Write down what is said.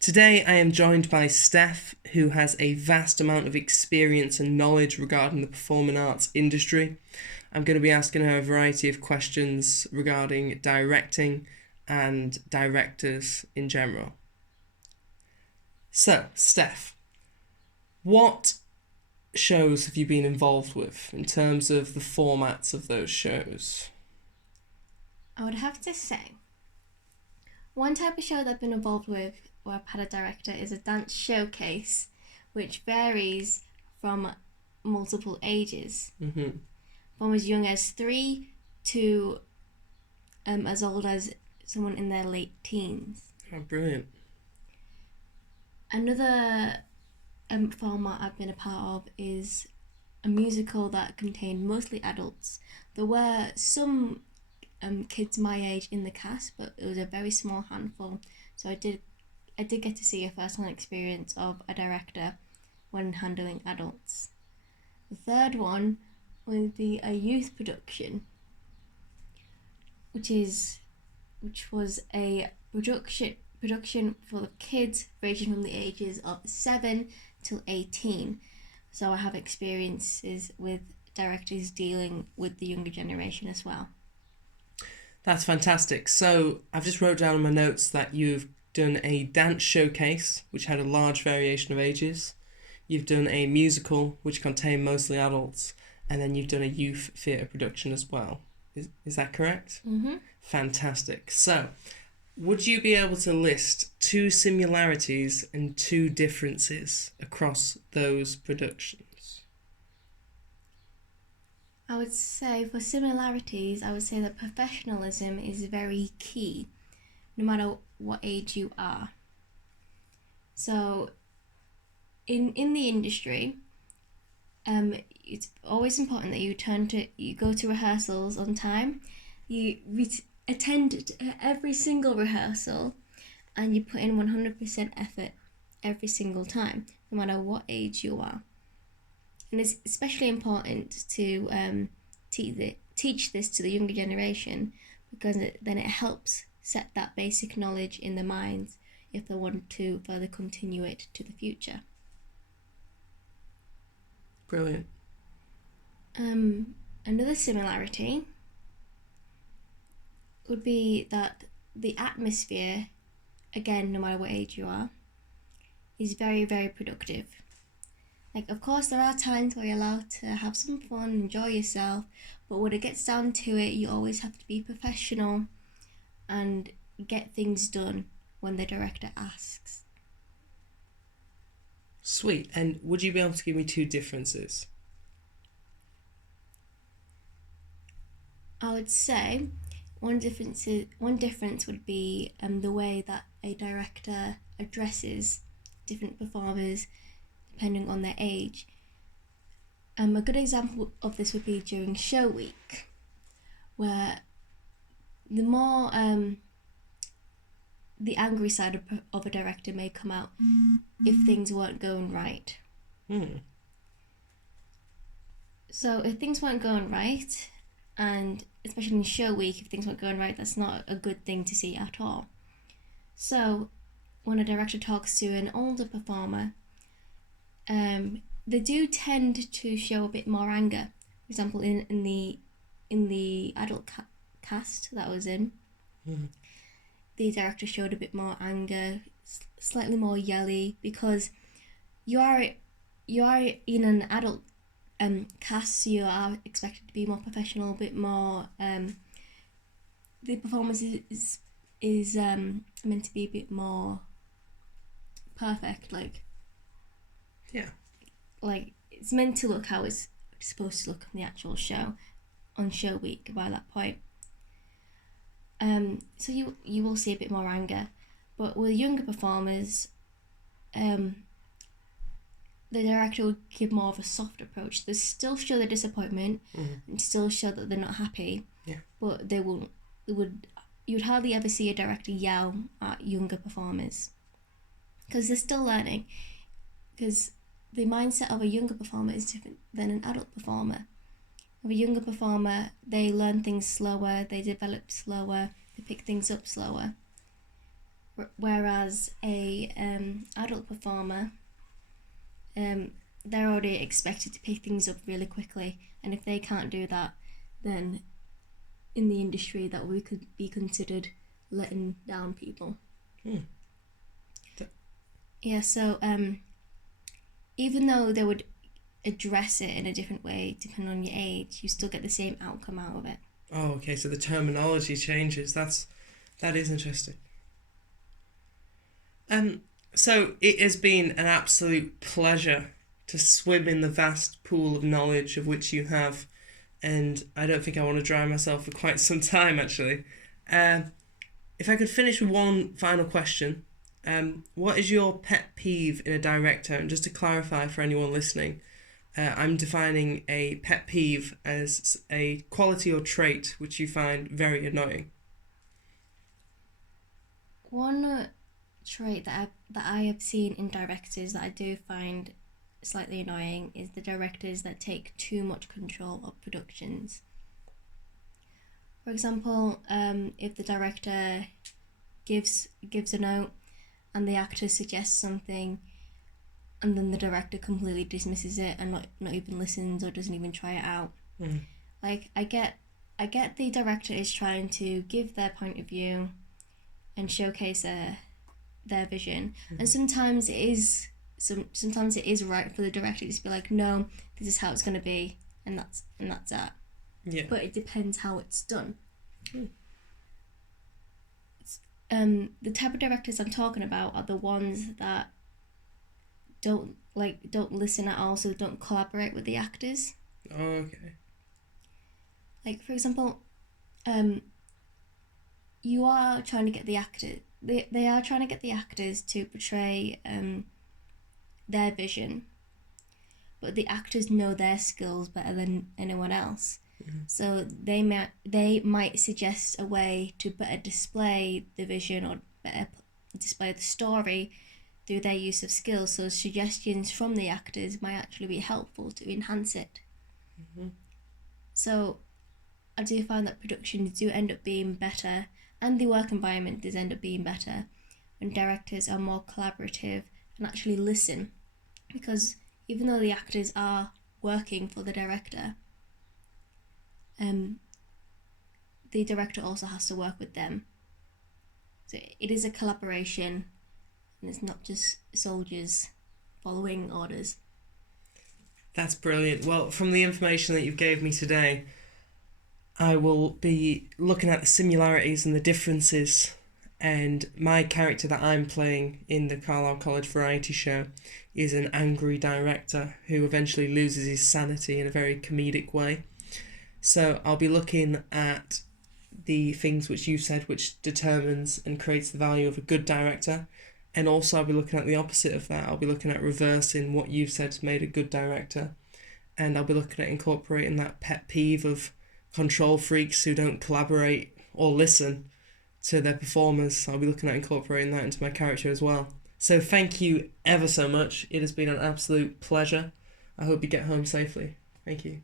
Today I am joined by Steph, who has a vast amount of experience and knowledge regarding the performing arts industry. I'm going to be asking her a variety of questions regarding directing and directors in general. So, Steph, what shows have you been involved with in terms of the formats of those shows? I would have to say, one type of show that I've been involved with where I've had a director is a dance showcase, which varies from multiple ages, Mm-hmm. from as young as 3 to as old as someone in their late teens. Oh, brilliant. Another format I've been a part of is a musical that contained mostly adults. There were some kids my age in the cast, but it was a very small handful. So I did get to see a first-hand experience of a director when handling adults. The third one would be a youth production, which was a production for the kids ranging from the ages of 7 till 18. So I have experiences with directors dealing with the younger generation as well. That's fantastic. So, I've just wrote down in my notes that you've done a dance showcase, which had a large variation of ages. You've done a musical, which contained mostly adults, and then you've done a youth theatre production as well. Is that correct? Mm-hmm. Fantastic. So, would you be able to list two similarities and two differences across those productions? I would say for similarities, I would say that professionalism is very key, no matter what age you are. So, in the industry, it's always important that you go to rehearsals on time, attend every single rehearsal, and you put in 100% effort every single time, no matter what age you are. And it's especially important to teach this to the younger generation because then it helps set that basic knowledge in their minds if they want to further continue it to the future. Brilliant. Another similarity would be that the atmosphere, again, no matter what age you are, is very, very productive. Like, of course, there are times where you're allowed to have some fun, enjoy yourself, but when it gets down to it, you always have to be professional and get things done when the director asks. Sweet. And would you be able to give me two differences? I would say one difference would be the way that a director addresses different performers depending on their age. A good example of this would be during show week, where the more the angry side of a director may come out if things weren't going right. Hmm. So if things weren't going right, and especially in show week, if things weren't going right, that's not a good thing to see at all. So when a director talks to an older performer, they do tend to show a bit more anger. For example, in the adult cast that I was in, the director showed a bit more anger, slightly more yelly, because you are in an adult cast, so you are expected to be more professional, a bit more. The performance is meant to be a bit more perfect, Yeah. like it's meant to look how it's supposed to look on the actual show, on show week by that point. So you will see a bit more anger, but with younger performers, the director will give more of a soft approach. They still show the disappointment and still show that they're not happy. Yeah. But you would hardly ever see a director yell at younger performers because they're still learning. Because the mindset of a younger performer is different than an adult performer. With a younger performer, they learn things slower, they develop slower, they pick things up slower. whereas a adult performer, they're already expected to pick things up really quickly, and if they can't do that, then in the industry that we could be considered letting down people. Yeah, so even though they would address it in a different way depending on your age, you still get the same outcome out of it. Oh, okay, so the terminology changes. That is interesting. So it has been an absolute pleasure to swim in the vast pool of knowledge of which you have, and I don't think I want to dry myself for quite some time, actually. If I could finish with one final question, what is your pet peeve in a director? And just to clarify for anyone listening, I'm defining a pet peeve as a quality or trait which you find very annoying. One trait that I have seen in directors that I do find slightly annoying is the directors that take too much control of productions. For example, if the director gives a note and the actor suggests something, and then the director completely dismisses it and not even listens or doesn't even try it out. Like I get the director is trying to give their point of view and showcase their vision, and sometimes it is right for the director to just be like, no, this is how it's going to be, and that's that. Yeah. But it depends how it's done. The type of directors I'm talking about are the ones that don't listen at all, so they don't collaborate with the actors. Oh, okay. Like, for example, you are trying to get the actor. They are trying to get the actors to portray their vision, but the actors know their skills better than anyone else. So they might suggest a way to better display the vision or better display the story through their use of skills. So suggestions from the actors might actually be helpful to enhance it. So I do find that productions do end up being better, and the work environment does end up being better when directors are more collaborative and actually listen, because even though the actors are working for the director, the director also has to work with them. So it is a collaboration, and it's not just soldiers following orders. That's brilliant. Well, from the information that you've gave me today, I will be looking at the similarities and the differences, and my character that I'm playing in the Carlisle College variety show is an angry director who eventually loses his sanity in a very comedic way. So I'll be looking at the things which you said which determines and creates the value of a good director, and also I'll be looking at the opposite of that. I'll be looking at reversing what you've said's made a good director, and I'll be looking at incorporating that pet peeve of control freaks who don't collaborate or listen to their performers. I'll be looking at incorporating that into my character as well. So thank you ever so much. It has been an absolute pleasure. I hope you get home safely. Thank you.